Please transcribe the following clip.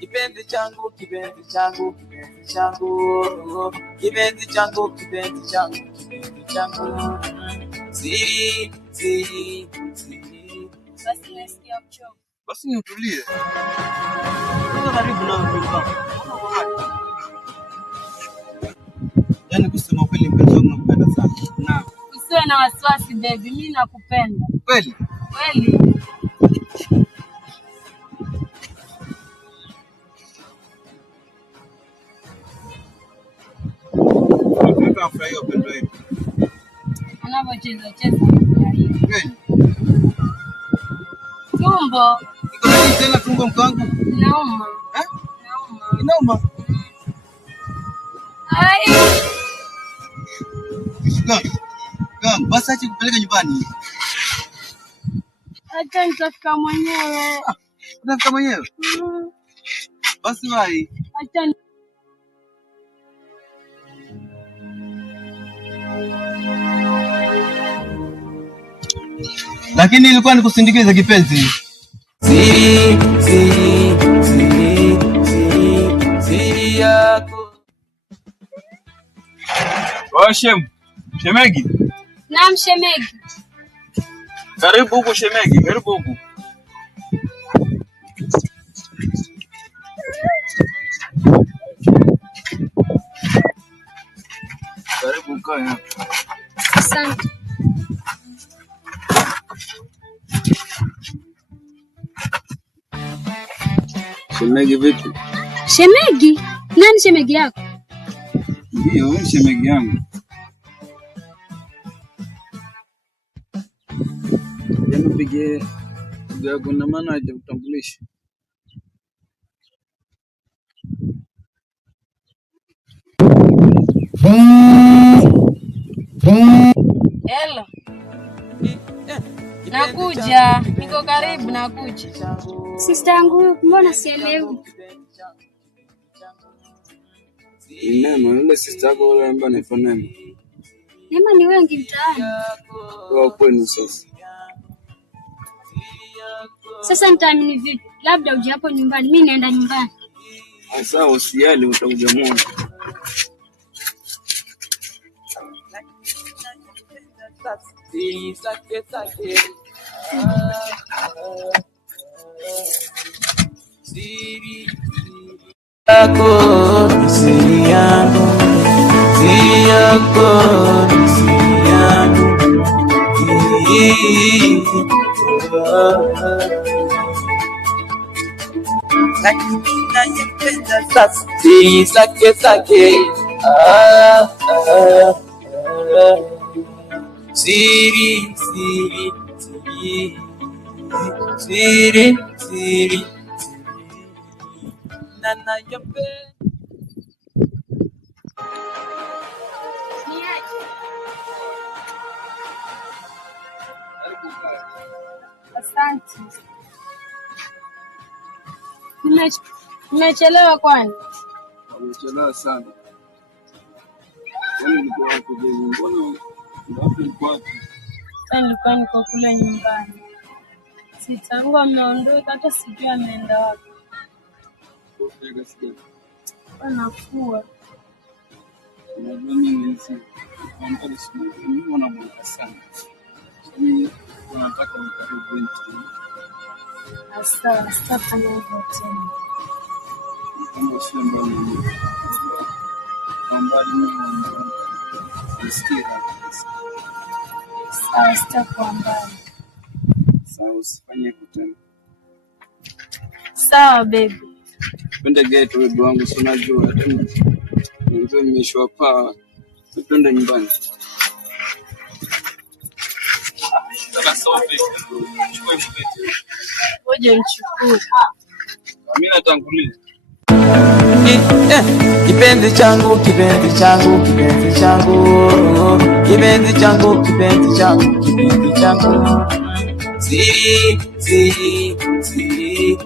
Kipenzi changu, kipenzi changu, kipenzi changu, kipenzi changu, kipenzi changu, kipenzi changu, siri, siri, siri. Basi nasikia kuchoka. Basi niutulie. Niko karibu na wewe. Yaani kusema kweli mpenzi wangu nakupenda sana. Na usiwe na wasiwasi baby, mimi nakupenda. Kweli? Kweli. Tunafurahia upendo wetu. Unavyocheza cheza nafurahia. Kweli? Tumbo. Iko nini tena tumbo mkangu? Inauma. Inauma. Inauma. Ai. Basi acha kupeleka nyumbani. Acha nitafika mwenyewe. Utafika mwenyewe? Basi bye. Acha lakini ilikuwa nikusindikiza kipenzi. Siri, siri, siri, siri, siri yako. Shemegi. Naam shemegi. Karibu huku shemegi, karibu huku. Karibu kaa hapa. Asante. Shemegi vipi? Shemegi? Nani shemegi yako? Ndio, wewe shemegi yangu. Jana pige gago na maana haja kutambulisha. Hello. Nakuja, niko karibu nakuja. Sister yangu mbona sielewi? Neema, yule sister yako yule ambaye anaitwa Neema. Neema ni wengi mtaani. Kwa kweli sasa. Sasa nitaamini vipi? Labda uje hapo nyumbani, mimi naenda nyumbani. Sasa usijali utakuja muone. Siri yako, siri yangu, siri yako, siri yangu, siri sake sake, siri siri siri siri siri nana yambe. Asante. Nimechelewa kwani? Nimechelewa sana. Kwani nilikuwa hapo je, mbona ngapi nilikuwa hapo? Nilikuwa niko kule nyumbani. Sitangu ameondoka hata sijui ameenda wapi. Anafua. Unajua mimi naomba mimi wanaboka sana. Mimi nataka ukaribu wetu. Asa, sitafanya hivyo tena. Kama sio mbona. Ambali mimi nisikia. Sawa, sitakuwa mbali. Sawa, usifanye kutana. Sawa baby. Twende gate wewe wangu, si unajua tena. Ndio nimeshwapa. Twende nyumbani. Sasa sote chukua mkate. Ngoja nichukue. Mimi natangulia. Kipenzi changu, kipenzi changu, kipenzi changu, kipenzi changu, kipenzi changu, kipenzi changu, siri, siri, siri.